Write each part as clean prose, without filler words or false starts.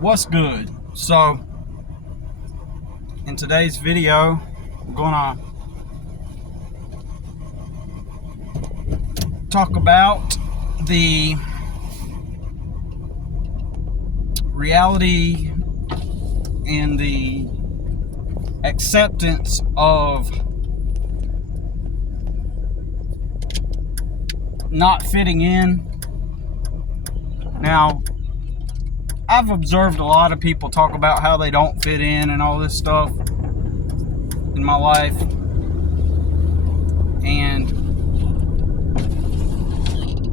What's good? So in today's video I'm gonna talk about the reality and the acceptance of not fitting in. Now, I've observed a lot of people talk about how they don't fit in and all this stuff in my life. And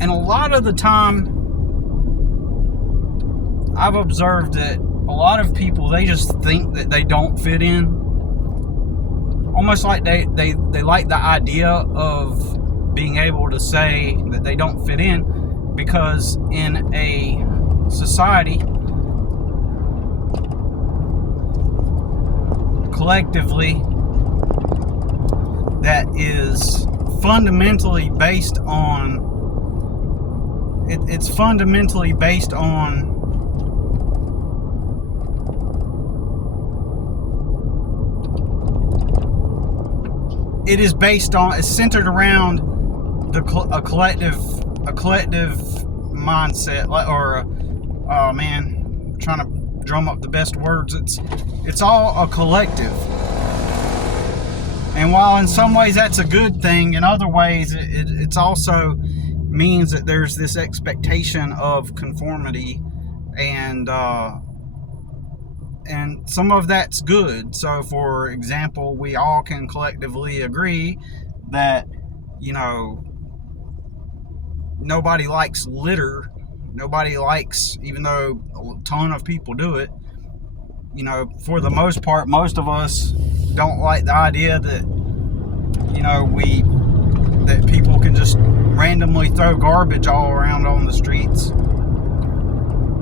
a lot of the time, I've observed that a lot of people, they just think that they don't fit in. Almost like they like the idea of being able to say that they don't fit in, because in a society, collectively, that is fundamentally based on it's fundamentally based on it's centered around a collective mindset, or I'm trying to drum up the best words. It's all a collective. And while in some ways that's a good thing, in other ways it's also means that there's this expectation of conformity, and some of that's good. So for example, we all can collectively agree that, nobody likes litter. Nobody likes, even though a ton of people do it, for the most part, most of us don't like the idea that, that people can just randomly throw garbage all around on the streets.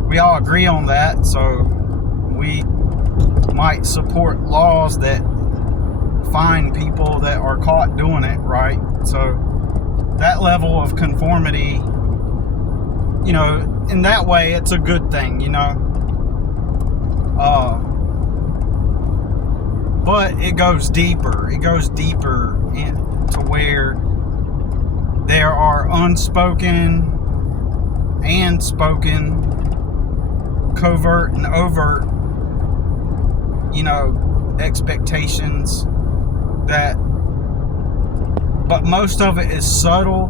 We all agree on that, so we might support laws that fine people that are caught doing it, right? So that level of conformity, in that way, it's a good thing, but it goes deeper. It goes deeper to where there are unspoken and spoken, covert and overt, expectations but most of it is subtle,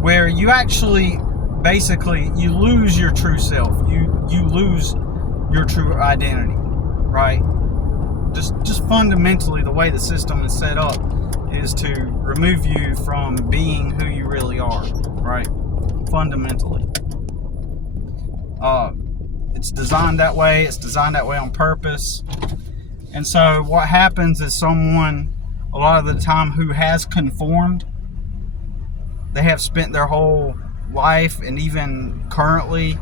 where you actually basically you lose your true self. You lose your true identity, right? Just fundamentally, the way the system is set up is to remove you from being who you really are, right? Fundamentally. It's designed that way. It's designed that way on purpose. And so what happens is someone, a lot of the time, who has conformed, they have spent their whole life, and even currently,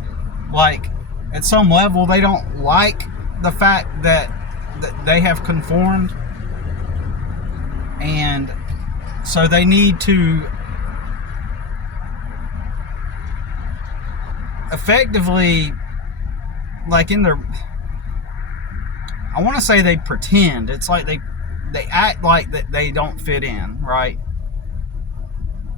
like, at some level, they don't like the fact that they have conformed. And so they need to effectively, like, in their, I want to say they pretend. It's like they act like that they don't fit in, right?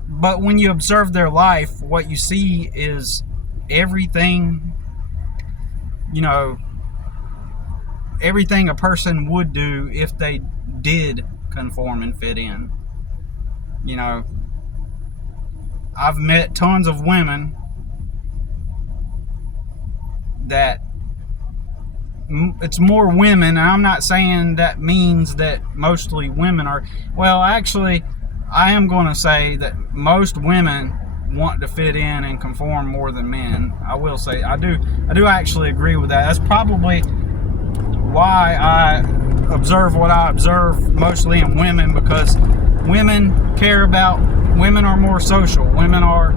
But when you observe their life, what you see is everything, everything a person would do if they did conform and fit in. I've met tons of women that, it's more women, and I'm not saying that means that mostly women are, well, actually, I am going to say that most women want to fit in and conform more than men. I will say, I do actually agree with that. That's probably why I observe what I observe mostly in women, because women are more social. Women are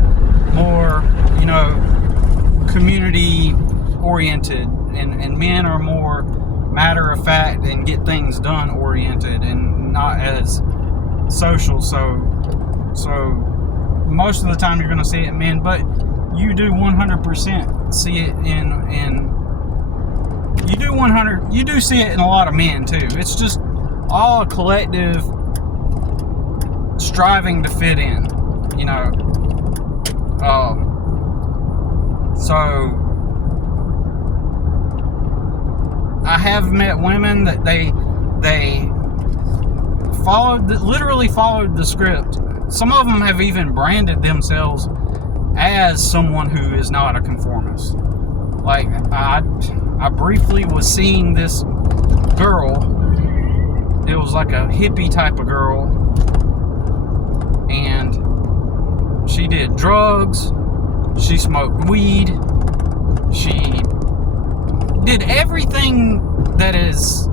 more, community oriented, and men are more matter of fact and get things done oriented, and not as social. So most of the time you're going to see it in men, but you do 100% see it in You do see it in a lot of men too. It's just all a collective striving to fit in, you know. So I have met women that they literally followed the script. Some of them have even branded themselves as someone who is not a conformist. Like, I briefly was seeing this girl. It was like a hippie type of girl, and she did drugs, she smoked weed, she did everything that is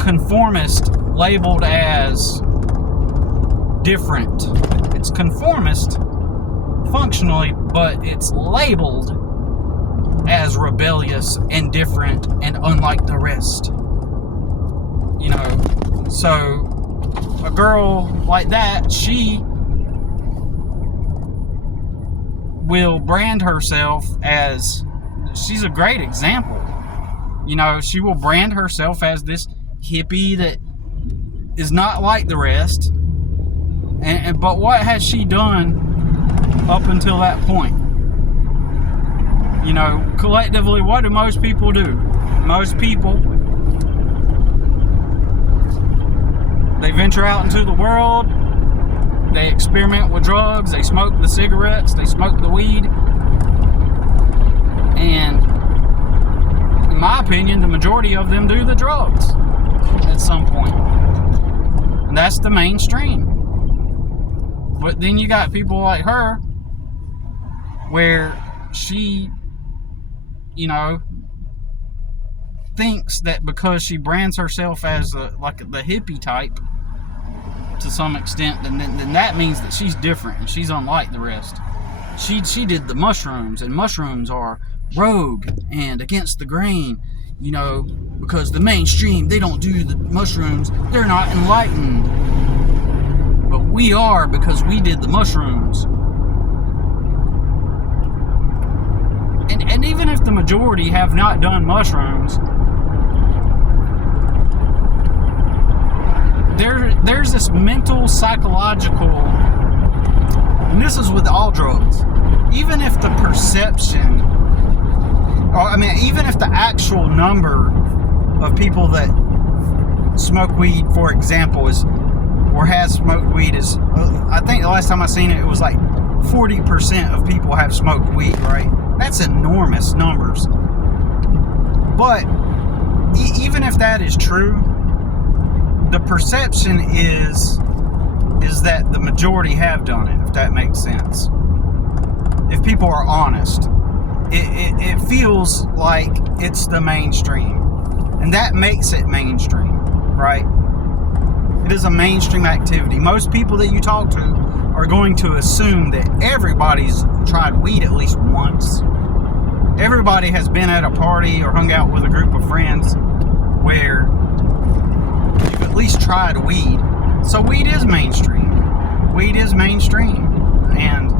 conformist labeled as different. It's conformist functionally, but it's labeled as rebellious and different and unlike the rest. You know, so a girl like that, she will brand herself as, she's a great example. You know, she will brand herself as this hippie that is not like the rest. But what has she done up until that point? You know, collectively, what do most people do? Most people, they venture out into the world, they experiment with drugs, they smoke the cigarettes, they smoke the weed, and in my opinion, the majority of them do the drugs at some point. And that's the mainstream. But then you got people like her, where she, you know, thinks that because she brands herself as like the hippie type to some extent, then that means that she's different and she's unlike the rest. She did the mushrooms, and mushrooms are rogue and against the grain, you know, because the mainstream, they don't do the mushrooms, they're not enlightened. But we are, because we did the mushrooms. And even if the majority have not done mushrooms, there's this mental, psychological, and this is with all drugs, even if the perception, or I mean, even if the actual number of people that smoke weed, for example, is, or has smoked weed is, I think the last time I seen it, it was like 40% of people have smoked weed, right? That's enormous numbers. But even if that is true, the perception is that the majority have done it, if that makes sense. If people are honest, it feels like it's the mainstream, and that makes it mainstream, right? It is a mainstream activity. Most people that you talk to are going to assume that everybody's tried weed at least once. Everybody has been at a party or hung out with a group of friends where you've at least tried weed. So weed is mainstream. Weed is mainstream. And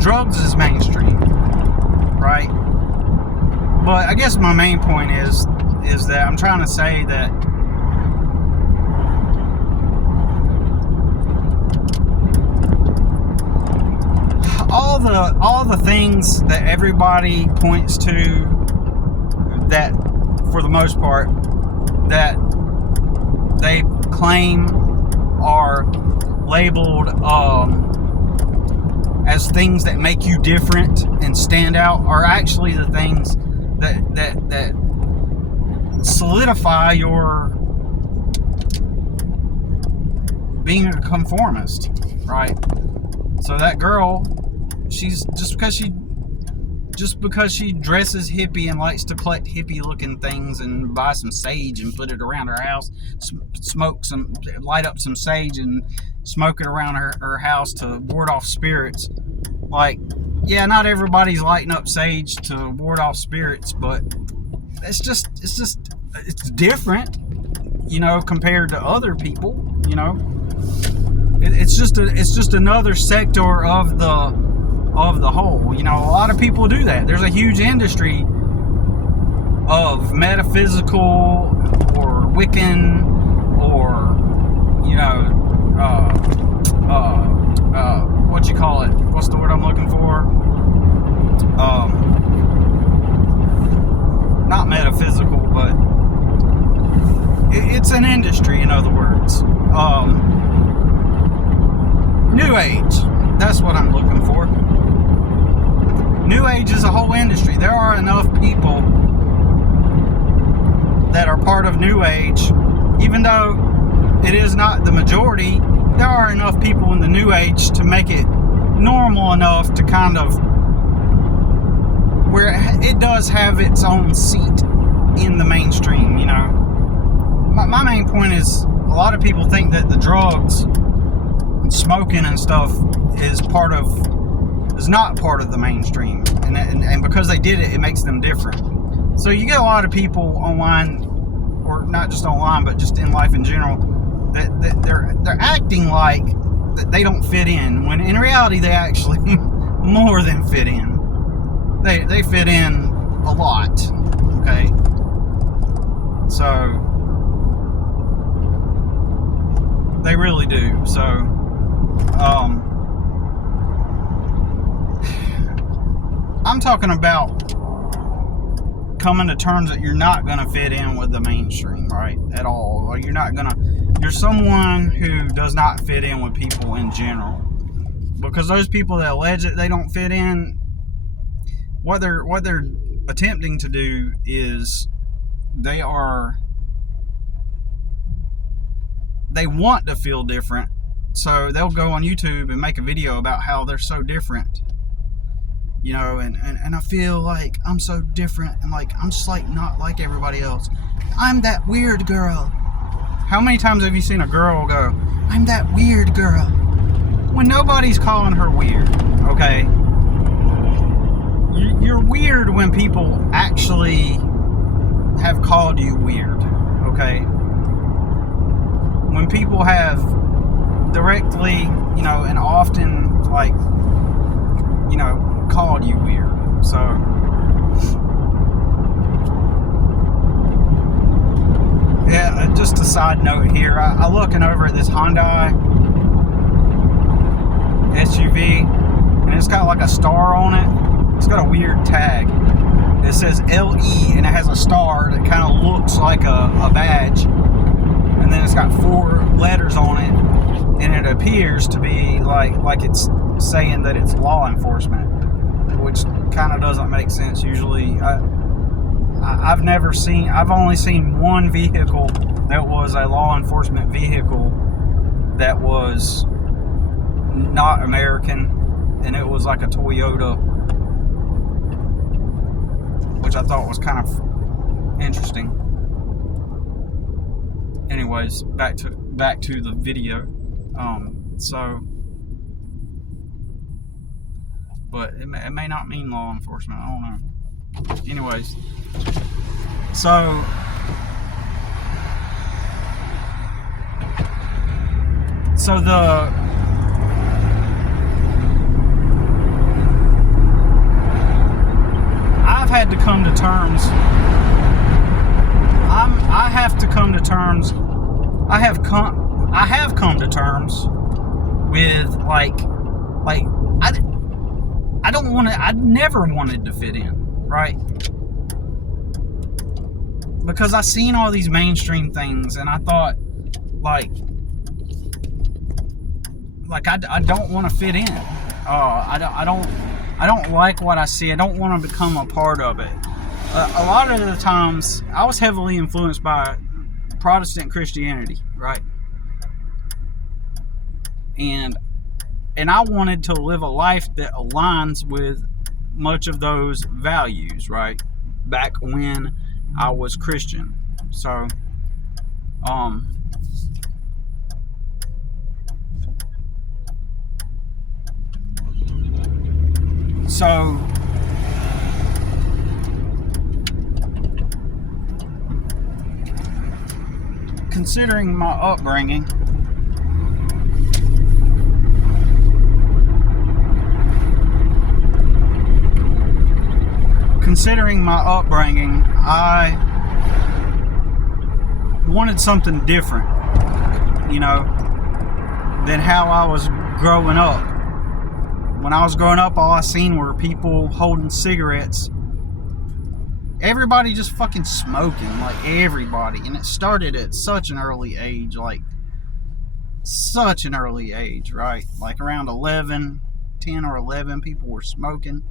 drugs is mainstream, right? But I guess my main point is that I'm trying to say that all the things that everybody points to, that for the most part that they claim are labeled as things that make you different and stand out, are actually the things that solidify your being a conformist, right? So that girl, she's just because she dresses hippie and likes to collect hippie looking things and buy some sage and put it around her house, light up some sage and smoke it around her house to ward off spirits. Like, yeah, not everybody's lighting up sage to ward off spirits, but it's different, you know, compared to other people, you know. It's just another sector of of the whole. You know, a lot of people do that. There's a huge industry of metaphysical or Wiccan or, you know, what you call it? What's the word I'm looking for? Not metaphysical, but it's an industry, in other words. New Age. That's what I'm looking for. New Age is a whole industry. There are enough people that are part of New Age, even though it is not the majority. There are enough people in the New Age to make it normal enough to kind of where it does have its own seat in the mainstream, you know. My main point is a lot of people think that the drugs and smoking and stuff is not part of the mainstream, and because they did it, it makes them different. So you get a lot of people online, or not just online, but just in life in general, that they're acting like that they don't fit in, when in reality they actually more than fit in. They fit in a lot, okay? So they really do. So I'm talking about coming to terms that you're not going to fit in with the mainstream, right? At all. Or you're someone who does not fit in with people in general. Because those people that allege that they don't fit in, what they're attempting to do is they want to feel different, so they'll go on YouTube and make a video about how they're so different, you know, and I feel like I'm so different, and like I'm just like not like everybody else. I'm that weird girl. How many times have you seen a girl go, I'm that weird girl, when nobody's calling her weird, okay? You're weird when people actually have called you weird, okay? When people have directly, you know, and often, like, you know, called you weird. So yeah, just a side note here, I'm looking over at this Hyundai SUV, and it's got like a star on it. It's got a weird tag. It says LE, and it has a star that kind of looks like a badge, and then it's got 4 letters on it, and it appears to be like it's saying that it's law enforcement, which kind of doesn't make sense. Usually I've only seen one vehicle that was a law enforcement vehicle that was not American, and it was like a Toyota, which I thought was kind of interesting. Anyways, back to the video. But it may not mean law enforcement. I don't know. Anyways, so I've had to come to terms. I have come to terms with I never wanted to fit in, right? Because I seen all these mainstream things, and I thought, I don't want to fit in. I don't like what I see. I don't want to become a part of it. A lot of the times, I was heavily influenced by Protestant Christianity, right? And I wanted to live a life that aligns with much of those values, right? Back when I was Christian. So, considering my upbringing, considering my upbringing, I wanted something different, you know, than how I was growing up. When I was growing up, all I seen were people holding cigarettes. Everybody just fucking smoking, like everybody. And it started at such an early age, right? Like around 10 or 11, people were smoking.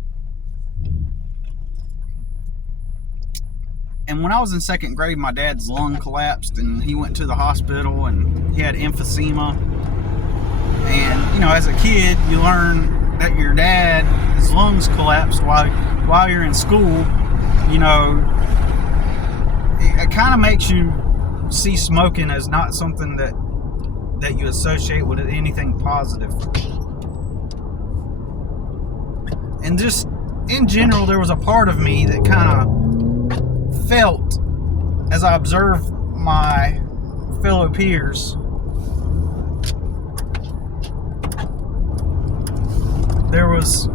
And when I was in second grade, my dad's lung collapsed and he went to the hospital and he had emphysema. And, you know, as a kid, you learn that your dad, his lungs collapsed while you're in school. You know, it kind of makes you see smoking as not something that you associate with anything positive. And just in general, there was a part of me that kind of felt, as I observed my fellow peers, there was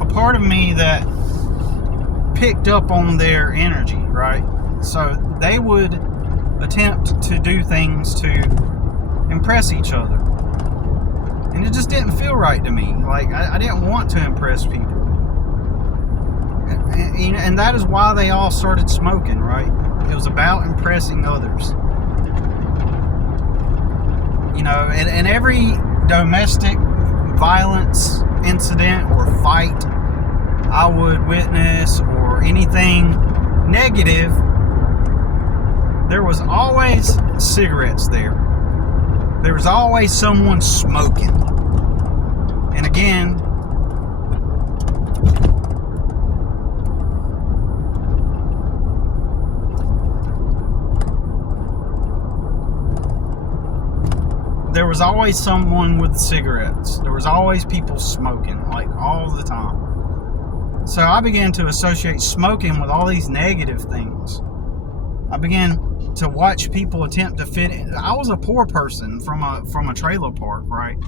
a part of me that picked up on their energy, right? So they would attempt to do things to impress each other. And it just didn't feel right to me. Like, I didn't want to impress people. And that is why they all started smoking, right? It was about impressing others. You know, and every domestic violence incident or fight I would witness, or anything negative, there was always cigarettes there. There was always someone smoking. And again, there was always someone with cigarettes. There was always people smoking, like all the time. So I began to associate smoking with all these negative things. I began to watch people attempt to fit in. I was a poor person from a trailer park, right?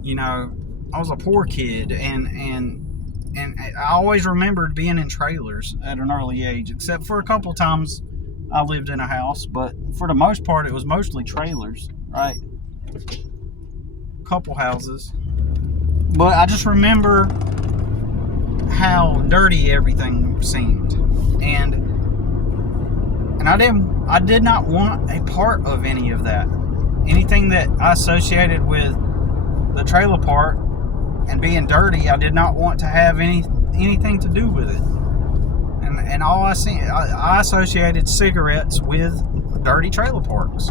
You know, I was a poor kid, and I always remembered being in trailers at an early age, except for a couple times I lived in a house, but for the most part, it was mostly trailers, right? Couple houses. But I just remember how dirty everything seemed. And I did not want a part of any of that. Anything that I associated with the trailer park and being dirty, I did not want to have anything to do with it. And all I associated cigarettes with dirty trailer parks.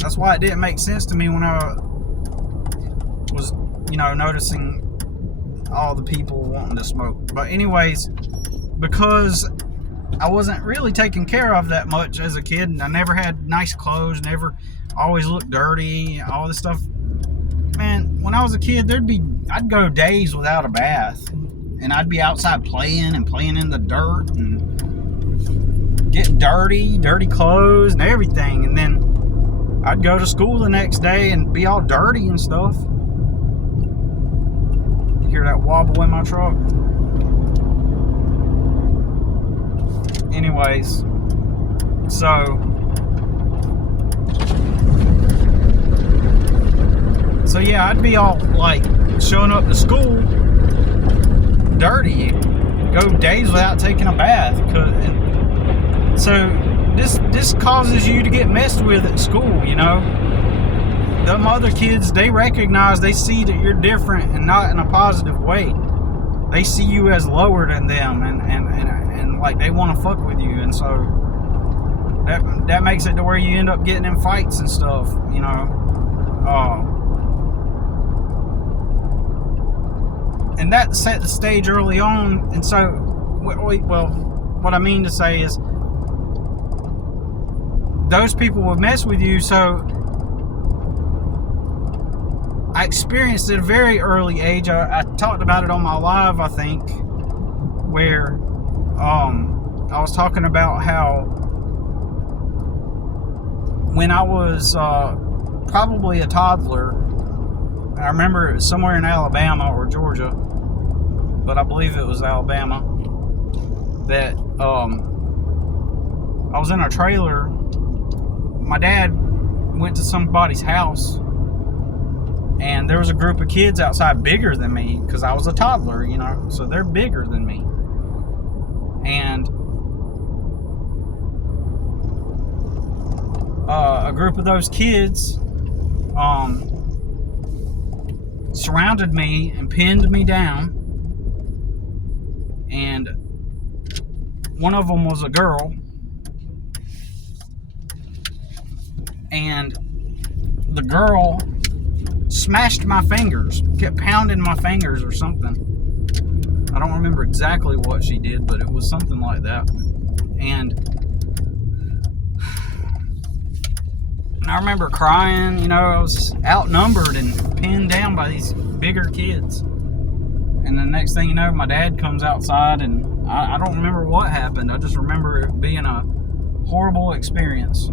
That's why it didn't make sense to me when I was, you know, noticing all the people wanting to smoke. But anyways, because I wasn't really taken care of that much as a kid, and I never had nice clothes, never always looked dirty, all this stuff. Man, when I was a kid, I'd go days without a bath. And I'd be outside playing in the dirt and getting dirty clothes and everything. And then I'd go to school the next day and be all dirty and stuff. You hear that wobble in my truck? Anyways, so yeah, I'd be all like showing up to school dirty, go days without taking a bath. So this causes you to get messed with at school, you know. Them other kids, they recognize, they see that you're different and not in a positive way. They see you as lower than them, and like they want to fuck with you, and so that makes it to where you end up getting in fights and stuff, you know. And that set the stage early on. And so, well, what I mean to say is, those people would mess with you. So I experienced it at a very early age. I talked about it on my live, I think, where I was talking about how when I was probably a toddler, I remember it was somewhere in Alabama or Georgia, but I believe it was Alabama, that I was in a trailer. My dad went to somebody's house, and there was a group of kids outside bigger than me, because I was a toddler, you know, so they're bigger than me. And a group of those kids surrounded me and pinned me down, and one of them was a girl, and the girl smashed my fingers, kept pounding my fingers or something. I don't remember exactly what she did, but it was something like that. And I remember crying, you know, I was outnumbered and pinned down by these bigger kids. And the next thing you know, my dad comes outside, and I don't remember what happened. I just remember it being a horrible experience.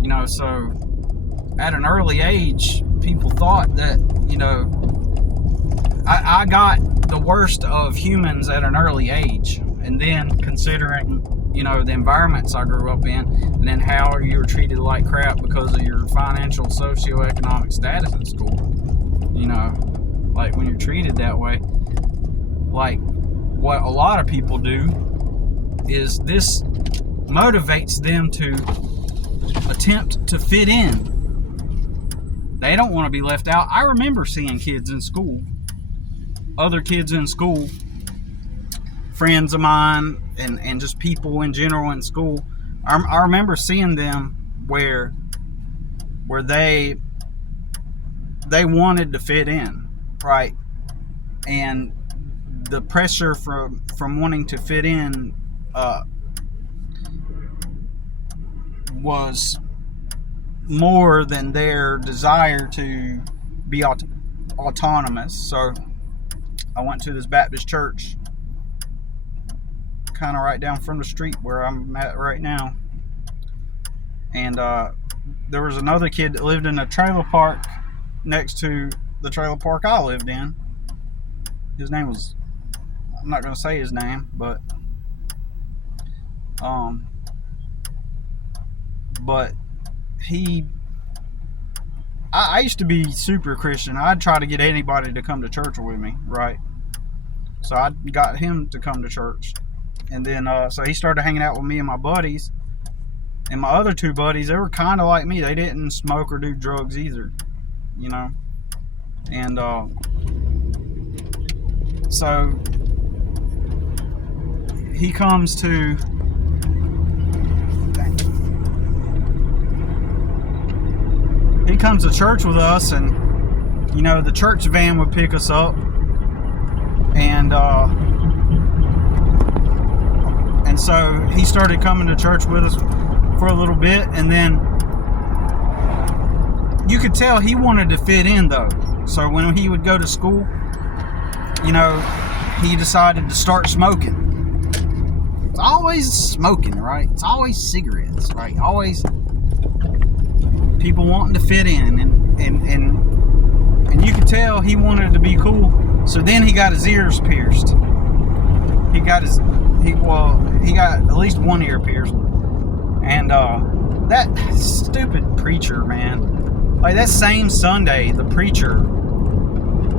You know, so at an early age, people thought that, you know, I got the worst of humans at an early age. And then considering, you know, the environments I grew up in, and then how you were treated like crap because of your financial, socioeconomic status in school. You know, like when you're treated that way. Like what a lot of people do is this motivates them to attempt to fit in. They don't want to be left out. I remember seeing kids in school, other kids in school, friends of mine, and just people in general in school. I remember seeing them where they wanted to fit in, right? And the pressure from wanting to fit in was more than their desire to be autonomous. So I went to this Baptist church kind of right down from the street where I'm at right now, and there was another kid that lived in a trailer park next to the trailer park I lived in. His name was, I'm not going to say his name, but I used to be super Christian. I'd try to get anybody to come to church with me, right? So I got him to come to church. And then, so he started hanging out with me and my buddies. And my other two buddies, they were kind of like me. They didn't smoke or do drugs either, you know. And so he comes to church with us, and you know, the church van would pick us up, and so he started coming to church with us for a little bit, and then you could tell he wanted to fit in though. So when he would go to school, you know, he decided to start smoking. It's always smoking, right? It's always cigarettes, right? Always people wanting to fit in, and you could tell he wanted to be cool. So then he got his ears pierced. He got at least one ear pierced. And that stupid preacher, man, like that same Sunday, the preacher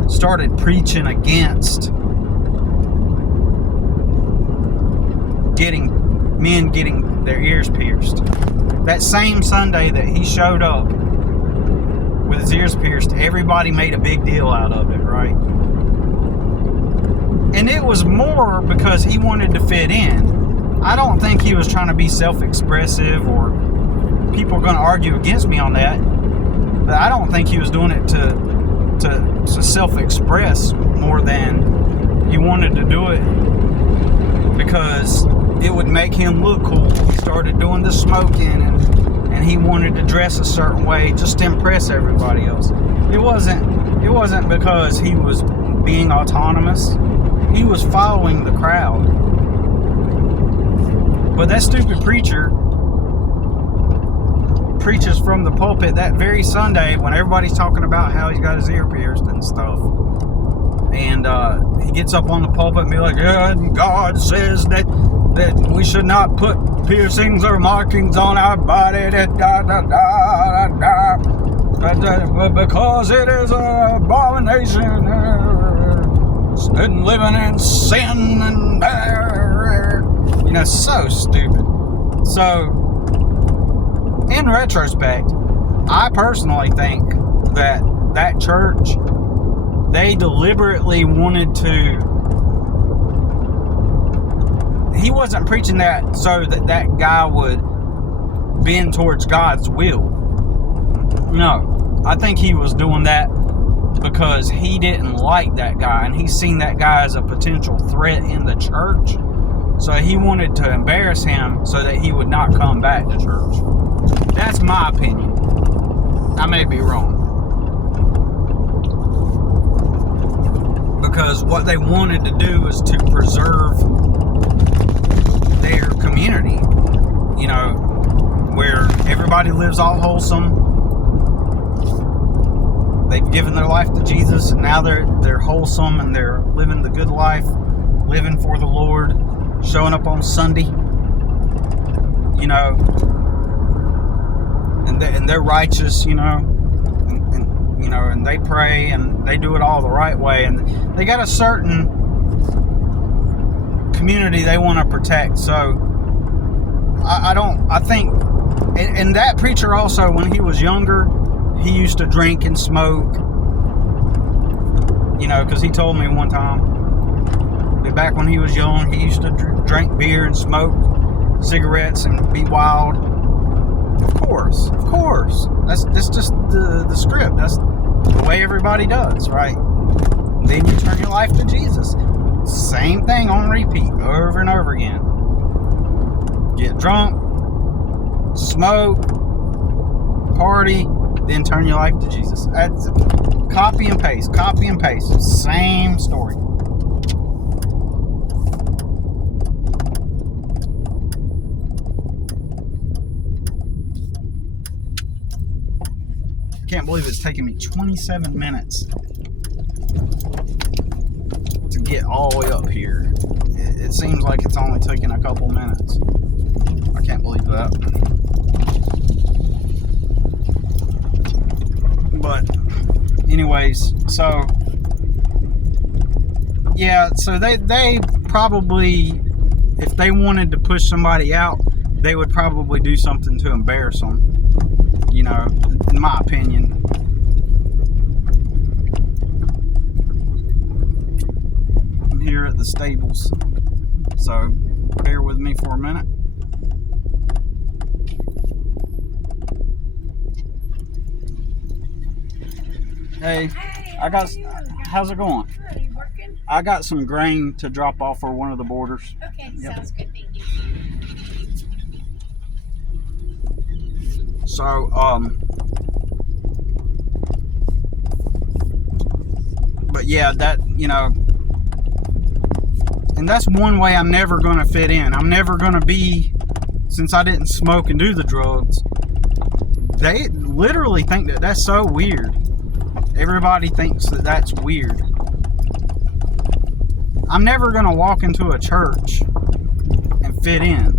started preaching against men getting their ears pierced. That same Sunday that he showed up with his ears pierced, everybody made a big deal out of it, right? And it was more because he wanted to fit in. I don't think he was trying to be self-expressive, or people are going to argue against me on that, but I don't think he was doing it to self-express more than he wanted to do it because it would make him look cool. He started doing the smoking, and he wanted to dress a certain way just to impress everybody else. It wasn't because he was being autonomous. He was following the crowd. But that stupid preacher preaches from the pulpit that very Sunday when everybody's talking about how he's got his ear pierced and stuff. And he gets up on the pulpit and be like, yeah, God says that we should not put piercings or markings on our body, but because it is an abomination and living in sin and so stupid. So in retrospect, I personally think that church, they deliberately wanted to. He wasn't preaching that so that guy would bend towards God's will. No, I think he was doing that because he didn't like that guy, and he's seen that guy as a potential threat in the church. So he wanted to embarrass him so that he would not come back to church. That's my opinion. I may be wrong. Because what they wanted to do is to preserve their community, where everybody lives all wholesome. They've given their life to Jesus, and now they're wholesome and they're living the good life, living for the Lord, showing up on Sunday, and they're righteous, and they pray and they do it all the right way, and they got a certain community they want to protect. So I think, and that preacher also, when he was younger, he used to drink and smoke, because he told me one time that back when he was young, he used to drink beer and smoke cigarettes and be wild. Of course. That's just the script. That's the way everybody does, right? Then you turn your life to Jesus. Same thing on repeat, over and over again. Get drunk, smoke, party, then turn your life to Jesus. That's copy and paste. Same story. Can't believe it's taken me 27 minutes to get all the way up here. It seems like it's only taken a couple minutes. I can't believe that. But anyways, so yeah, so they probably, if they wanted to push somebody out, they would probably do something to embarrass them. In my opinion. I'm here at the stables, so bear with me for a minute. Hey, how's it going? Good. Are you working? I got some grain to drop off for one of the boarders. Okay, Yep. sounds good. Thank you. So, but yeah, that, and that's one way I'm never going to fit in. I'm never going to be, since I didn't smoke and do the drugs, they literally think that that's so weird. Everybody thinks that that's weird. I'm never going to walk into a church and fit in.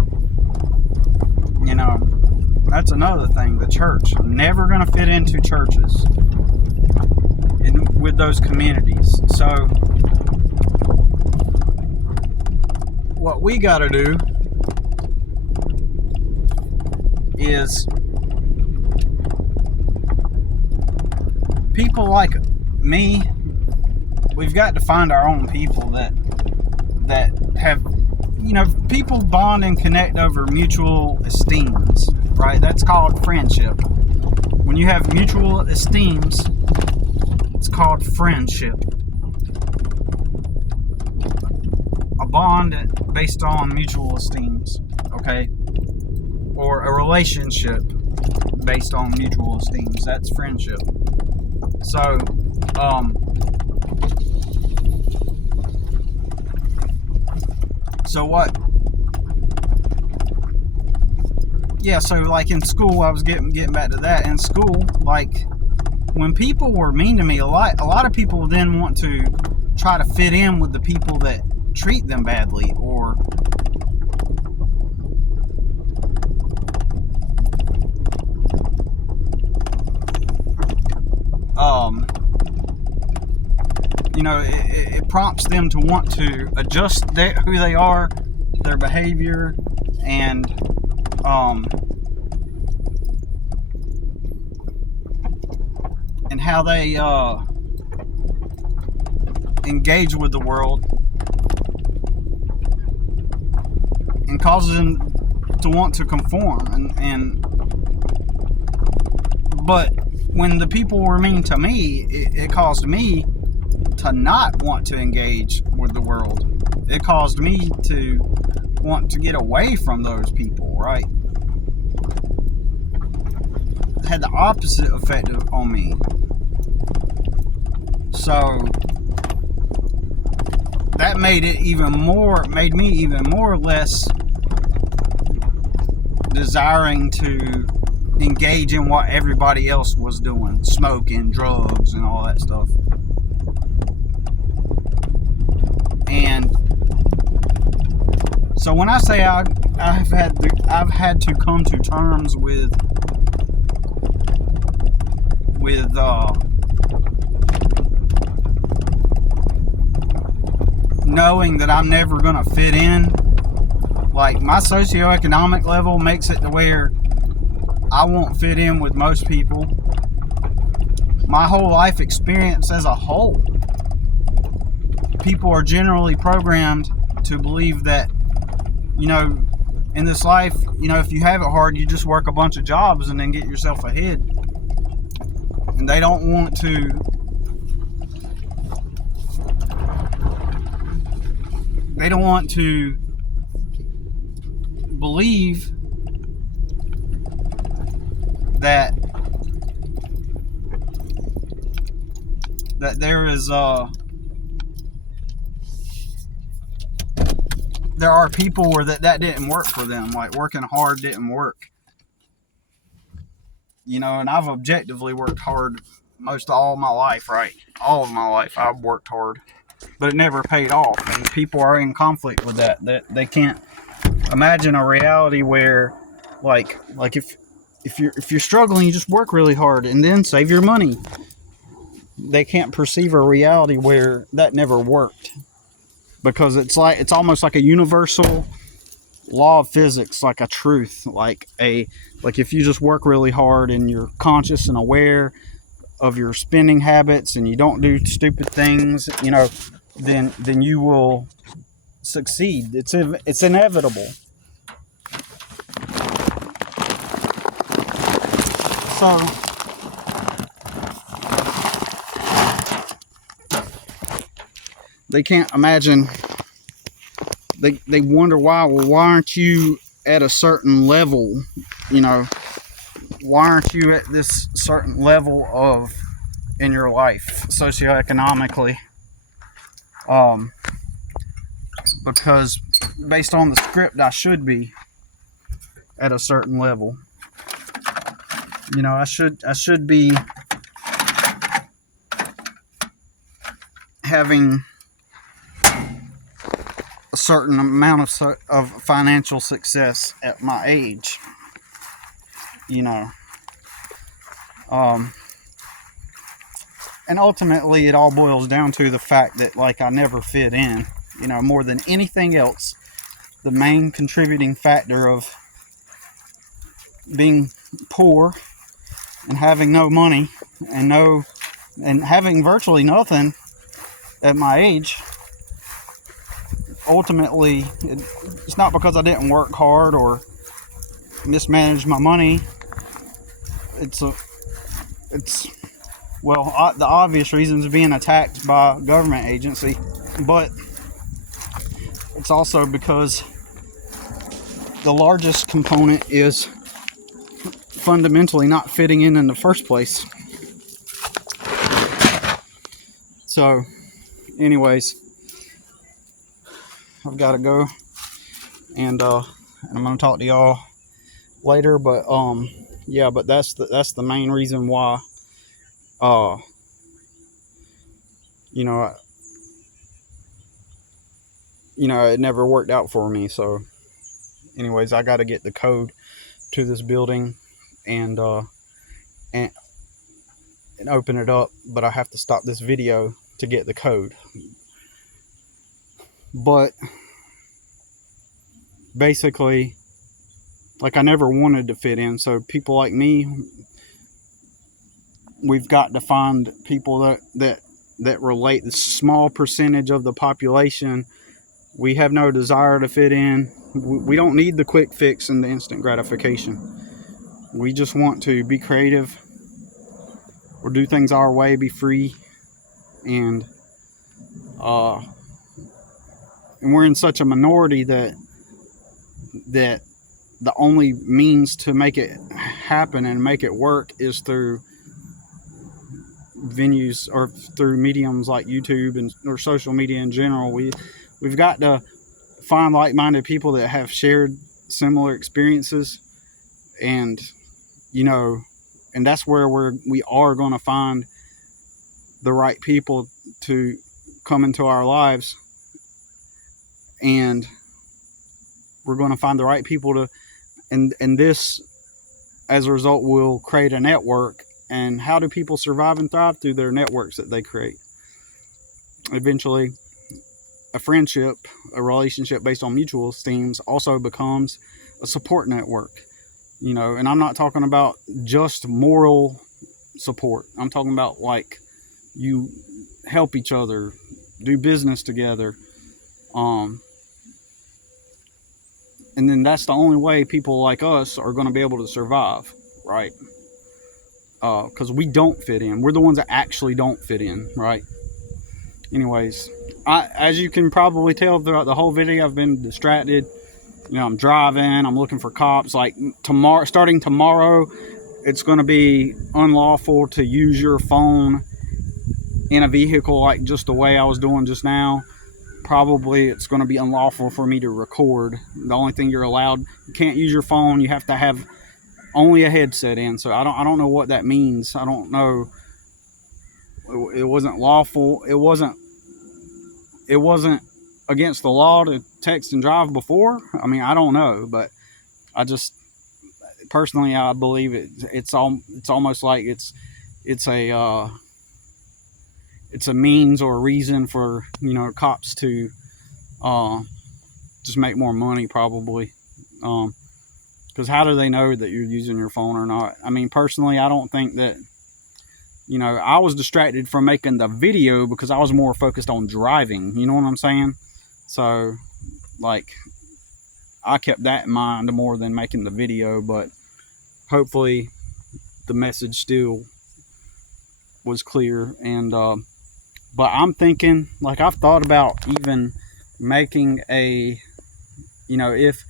That's another thing, the church. I'm never going to fit into churches with those communities. So what we got to do is, people like me, we've got to find our own people that have, people bond and connect over mutual esteems, right? That's called friendship. When you have mutual esteems, it's called friendship. A bond based on mutual esteems, okay? Or a relationship based on mutual esteems. That's friendship. So, yeah, so like in school, I was getting back to that. In school, like when people were mean to me, a lot of people then want to try to fit in with the people that treat them badly, or it prompts them to want to adjust who they are, their behavior, and how they engage with the world, and causes them to want to conform. But when the people were mean to me, it caused me to not want to engage with the world. It caused me to want to get away from those people, right? It had the opposite effect on me. So that made me even more or less desiring to engage in what everybody else was doing, smoking, drugs, and all that stuff. And so when I say I've had to come to terms with knowing that I'm never gonna fit in, like my socioeconomic level makes it to where I won't fit in with most people. My whole life experience as a whole, people are generally programmed to believe that, in this life, if you have it hard, you just work a bunch of jobs and then get yourself ahead. And they don't want to believe that there are people where that didn't work for them, like working hard didn't work. And I've objectively worked hard most all my life, right? All of my life I've worked hard, but it never paid off, and people are in conflict with that they can't imagine a reality where like if you're struggling, you just work really hard and then save your money. They can't perceive a reality where that never worked, because it's almost like a universal law of physics, like a truth, like if you just work really hard and you're conscious and aware of your spending habits and you don't do stupid things, then you will succeed. It's inevitable. So they can't imagine. They wonder why. Well, why aren't you at a certain level? Why aren't you at this certain level in your life socioeconomically? Because based on the script, I should be at a certain level. I should be having a certain amount of financial success at my age. And ultimately it all boils down to the fact that I never fit in. More than anything else, the main contributing factor of being poor and having no money and having virtually nothing at my age, ultimately it's not because I didn't work hard or mismanaged my money. The obvious reasons of being attacked by a government agency, but it's also because the largest component is fundamentally not fitting in the first place. So anyways, I've got to go, and I'm going to talk to y'all later. But yeah, but that's the main reason why uh you know it never worked out for me. So anyways, I got to get the code to this building and and open it up, but I have to stop this video to get the code. But basically, like, I never wanted to fit in, so people like me, we've got to find people that relate. The small percentage of the population, we have no desire to fit in. We don't need the quick fix and the instant gratification. We just want to be creative or do things our way, be free, and we're in such a minority that the only means to make it happen and make it work is through venues or through mediums like YouTube and or social media in general. We've got to find like-minded people that have shared similar experiences, and and that's where we are going to find the right people to come into our lives, and we're going to find the right people to, and this as a result will create a network. And how do people survive and thrive? Through their networks that they create. Eventually, a friendship, a relationship based on mutual esteem also becomes a support network. And I'm not talking about just moral support. I'm talking about, like, you help each other, do business together, and then that's the only way people like us are going to be able to survive, right? Because we don't fit in. We're the ones that actually don't fit in, right? Anyways, as you can probably tell throughout the whole video, I've been distracted. I'm driving. I'm looking for cops. Like, starting tomorrow, it's going to be unlawful to use your phone in a vehicle like just the way I was doing just now. Probably it's going to be unlawful for me to record. The only thing you're allowed, you can't use your phone. You have to have only a headset in. So I don't know what that means. I don't know. It wasn't lawful. It wasn't against the law to text and drive before. I mean, I don't know, but I just personally, I believe it's almost like it's a means or a reason for cops to just make more money, probably. Because how do they know that you're using your phone or not? I mean, personally, I don't think that. I was distracted from making the video because I was more focused on driving. You know what I'm saying? So, like, I kept that in mind more than making the video, but hopefully the message still was clear. And but I'm thinking, like, I've thought about even making a, if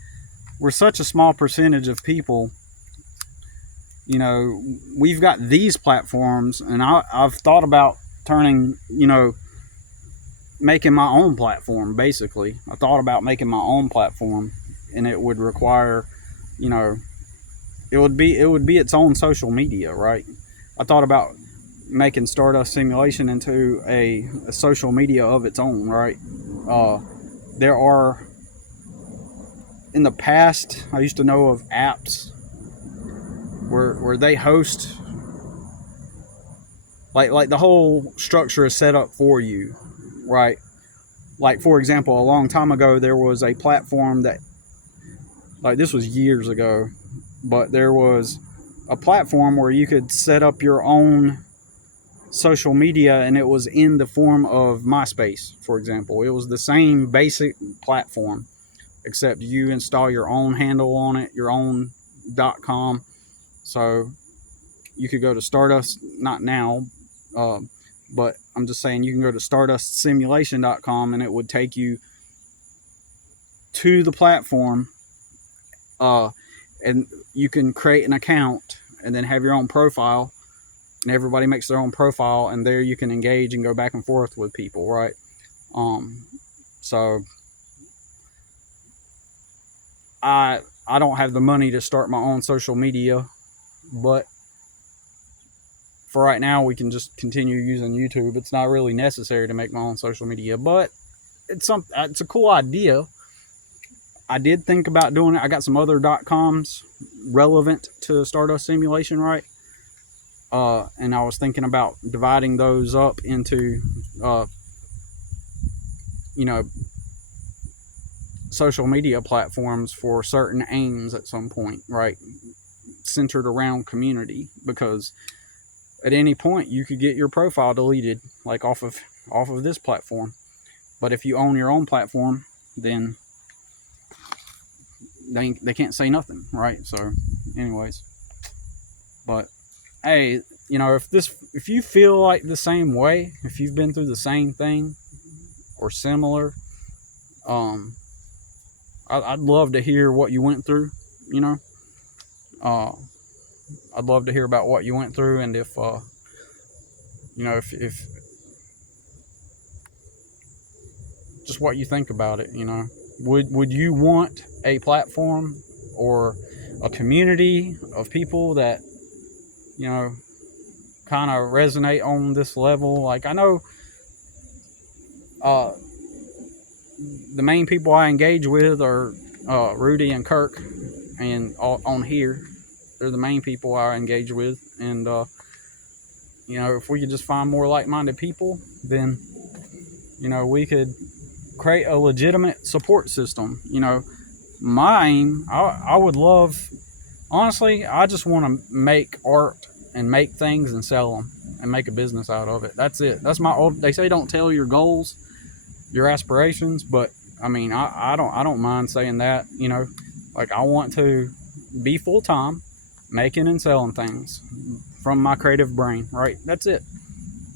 we're such a small percentage of people, we've got these platforms, and I've thought about turning, making my own platform. Basically, I thought about making my own platform, and it would require, it would be its own social media, right? I thought about making Stardust Simulation into a social media of its own, right? There are, in the past, I used to know of apps where they host, like the whole structure is set up for you, right? Like, for example, a long time ago, there was a platform that, like, this was years ago, but there was a platform where you could set up your own social media, and it was in the form of MySpace, for example. It was the same basic platform, except you install your own handle on it, your own .com. So you could go to Stardust, not now, but I'm just saying you can go to stardustsimulation.com, and it would take you to the platform, and you can create an account and then have your own profile, and everybody makes their own profile, and there you can engage and go back and forth with people, right? So I I don't have the money to start my own social media, but for right now, we can just continue using YouTube. It's not really necessary to make my own social media, but it's a cool idea. I did think about doing it. I got some other .coms relevant to Stardust Simulation, right? And I was thinking about dividing those up into, social media platforms for certain aims at some point, right? Centered around community, because at any point you could get your profile deleted, like off of this platform. But if you own your own platform, then they can't say nothing, right? So anyways, but hey, if you feel like the same way, if you've been through the same thing or similar, I'd love to hear what you went through. I'd love to hear about what you went through, and if just what you think about it. Would you want a platform or a community of people that kind of resonate on this level? Like, I know the main people I engage with are Rudy and Kirk, and on here they're the main people I engage with. And if we could just find more like-minded people, then we could create a legitimate support system. My aim, I would love, honestly, I just want to make art and make things and sell them and make a business out of it. That's it. That's they say don't tell your goals, your aspirations, but I mean, I don't mind saying that. Like, I want to be full-time making and selling things from my creative brain, right? That's it.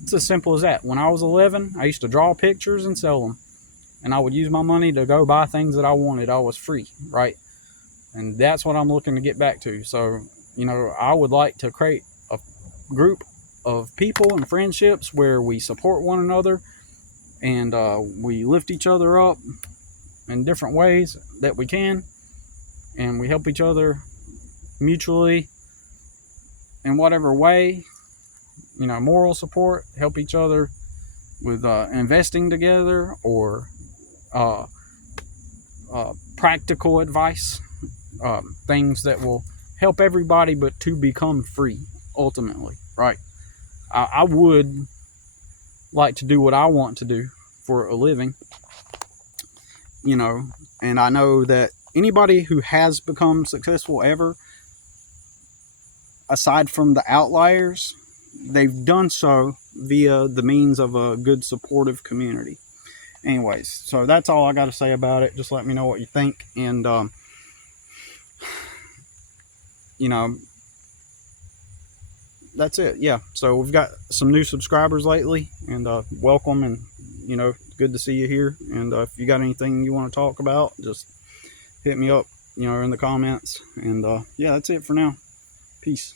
It's as simple as that. When I was 11, I used to draw pictures and sell them, and I would use my money to go buy things that I wanted. I was free, right? And that's what I'm looking to get back to. So, I would like to create a group of people and friendships where we support one another, and we lift each other up in different ways that we can, and we help each other mutually in whatever way. Moral support, help each other with investing together, or practical advice, things that will help everybody, but to become free ultimately, right? I would like to do what I want to do for a living, and I know that anybody who has become successful ever, aside from the outliers, they've done so via the means of a good supportive community. Anyways, so that's all I got to say about it. Just let me know what you think, and that's it. Yeah, so we've got some new subscribers lately, and welcome, and good to see you here. And if you got anything you want to talk about, just hit me up in the comments. And yeah, that's it for now. Peace.